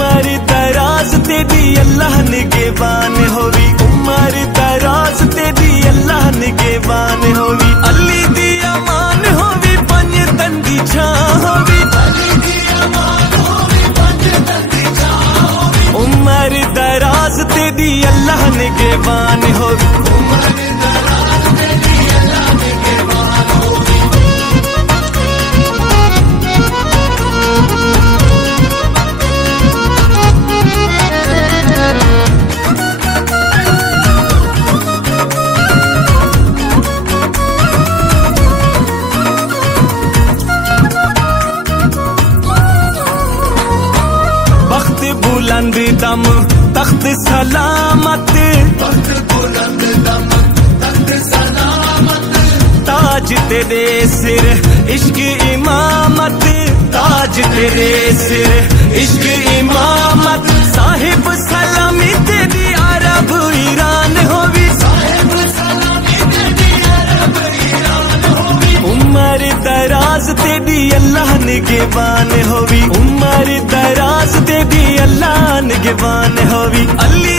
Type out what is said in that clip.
उम्र दराज तेरी अल्लाह निगहबान होवी, उम्र दराज तेरी अल्लाह निगहबान होवी। अली दी अमान होवी, पंज तन दी छां होवी, उम्र दराज तेरी अल्लाह निगहबान होवी। बुलंद दम तख्त सलामत, बुलंद दम तख्त सलामत, ताज तेरे सिर इश्क इमामत, ताज तेरे सिर इश्क इमामत। साहिब सलामी तेरी अरब ईरान होवी, साहिब सलामी तेरी अरब ईरान होवी। उम्र दराज तेरी अल्लाह निगहबान होवी, उम्र दराज तेरी अल्लाह निगहबान होवी। अली